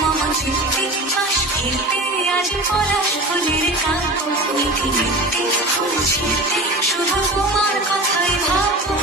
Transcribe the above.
মামা চিঠি পাশ ফিরতে আজ পলাশ ফুলের কাব্য নীতি মিথ্যে ফুল ছিঁড়তে শুধু তোমার কথাই ভাবো।